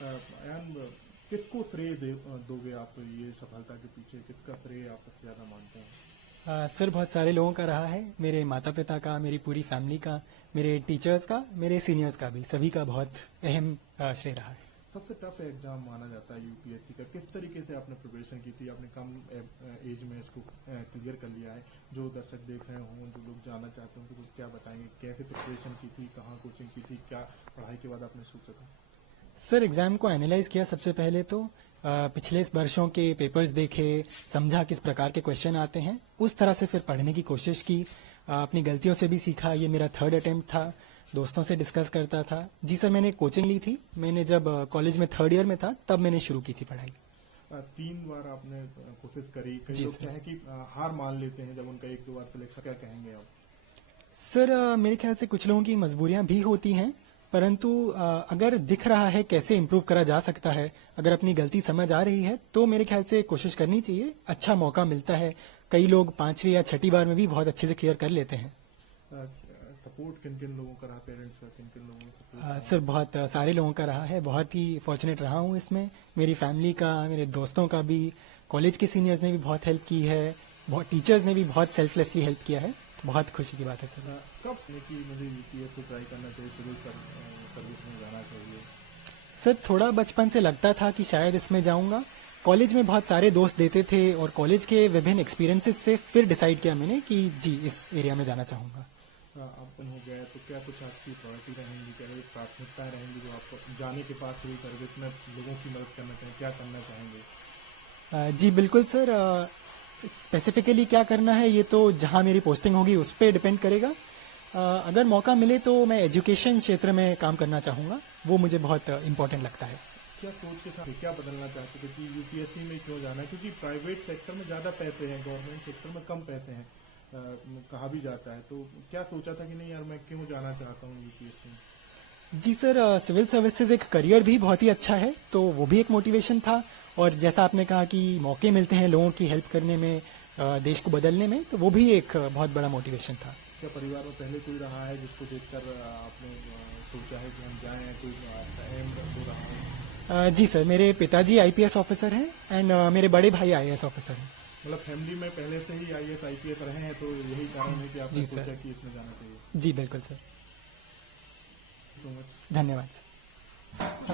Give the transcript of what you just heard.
अयान, किसको श्रेय दोगे आप ये सफलता के पीछे? किसका श्रेय आप सबसे ज्यादा मानते हैं? सर बहुत सारे लोगों का रहा है, मेरे माता पिता का, मेरी पूरी फैमिली का, मेरे टीचर्स का, मेरे सीनियर्स का भी, सभी का बहुत अहम श्रेय रहा है। सबसे टफ एग्जाम माना जाता है यूपीएससी का। किस तरीके से आपने प्रिपरेशन की थी? आपने कम एज में इसको क्लियर कर लिया है। जो दर्शक देख रहे हों, जो लोग जानना चाहते हैं, तो क्या बताएंगे, कैसे प्रिपरेशन की थी, कहाँ कोचिंग की थी, क्या पढ़ाई के बाद आपने सोचा था? सर एग्जाम को एनालाइज किया सबसे पहले तो पिछले वर्षों के पेपर्स देखे, समझा किस प्रकार के क्वेश्चन आते हैं, उस तरह से फिर पढ़ने की कोशिश की। अपनी गलतियों से भी सीखा। ये मेरा थर्ड अटेम्प्ट था। दोस्तों से डिस्कस करता था। जी सर, मैंने कोचिंग ली थी। मैंने जब कॉलेज में थर्ड ईयर में था तब मैंने शुरू की थी पढ़ाई। 3 बार आपने कोशिश करी। कई जी लोग सर। क्या है कि हार मान लेते हैं जब उनका 1-2 बार सिलेक्शन। क्या कहेंगे आप? सर मेरे ख्याल से कुछ लोगों की मजबूरियां भी होती हैं, परंतु अगर दिख रहा है कैसे इम्प्रूव करा जा सकता है, अगर अपनी गलती समझ आ रही है तो मेरे ख्याल से कोशिश करनी चाहिए। अच्छा मौका मिलता है। कई लोग 5वीं या 6ठी बार में भी बहुत अच्छे से क्लियर कर लेते हैं। सपोर्ट किन किन लोगों का रहा? पेरेंट्स का किन किन लोगों का सपोर्ट? सर बहुत सारे लोगों का रहा है। बहुत ही फॉर्चुनेट रहा हूँ इसमें। मेरी फैमिली का, मेरे दोस्तों का भी, कॉलेज के सीनियर्स ने भी बहुत हेल्प की है, बहुत टीचर्स ने भी बहुत सेल्फलेसली हेल्प किया है। बहुत खुशी की बात है सर। कब कि मुझे यूपीएस को ट्राई करना चाहिए, सिविल सर्विस में जाना चाहिए? सर थोड़ा बचपन से लगता था कि शायद इसमें जाऊंगा। कॉलेज में बहुत सारे दोस्त देते थे और कॉलेज के विभिन्न एक्सपीरियंसेस से फिर डिसाइड किया मैंने कि जी इस एरिया में जाना चाहूंगा। आपको हो गया तो क्या कुछ आपकी प्रायोरिटी रहेंगी, क्या प्राथमिकताएं रहेंगी जो आपको जाने के बाद सिविल सर्विस में लोगों की मदद करना चाहेंगे? क्या करना चाहेंगे? जी बिल्कुल सर। स्पेसिफिकली क्या करना है ये तो जहां मेरी पोस्टिंग होगी उस पर डिपेंड करेगा। अगर मौका मिले तो मैं एजुकेशन क्षेत्र में काम करना चाहूंगा। वो मुझे बहुत इम्पोर्टेंट लगता है। क्या सोच के साथ क्या बदलना चाहते थे कि यूपीएससी में क्यों जाना है? क्योंकि प्राइवेट सेक्टर में ज्यादा पैसे हैं, गवर्नमेंट सेक्टर में कम पैसे हैं, कहा भी जाता है। तो क्या सोचा था कि नहीं यार मैं क्यों जाना चाहता हूँ यूपीएससी में? जी सर, सिविल सर्विसेज एक करियर भी बहुत ही अच्छा है, तो वो भी एक मोटिवेशन था। और जैसा आपने कहा कि मौके मिलते हैं लोगों की हेल्प करने में, देश को बदलने में, तो वो भी एक बहुत बड़ा मोटिवेशन था। क्या परिवार में पहले कोई रहा है जिसको देखकर आपने सोचा है कि हम जाएं? कोई एम हो रहा है? जी सर, मेरे पिताजी आईपीएस ऑफिसर हैं एंड मेरे बड़े भाई आईएएस ऑफिसर हैं। मतलब फैमिली में पहले से ही आईएएस आईपीएस रहे हैं, तो यही कारण है कि आपने जी सोचा सर। कि इसमें जाना चाहिए। जी बिल्कुल सर। So much. धन्यवाद सर।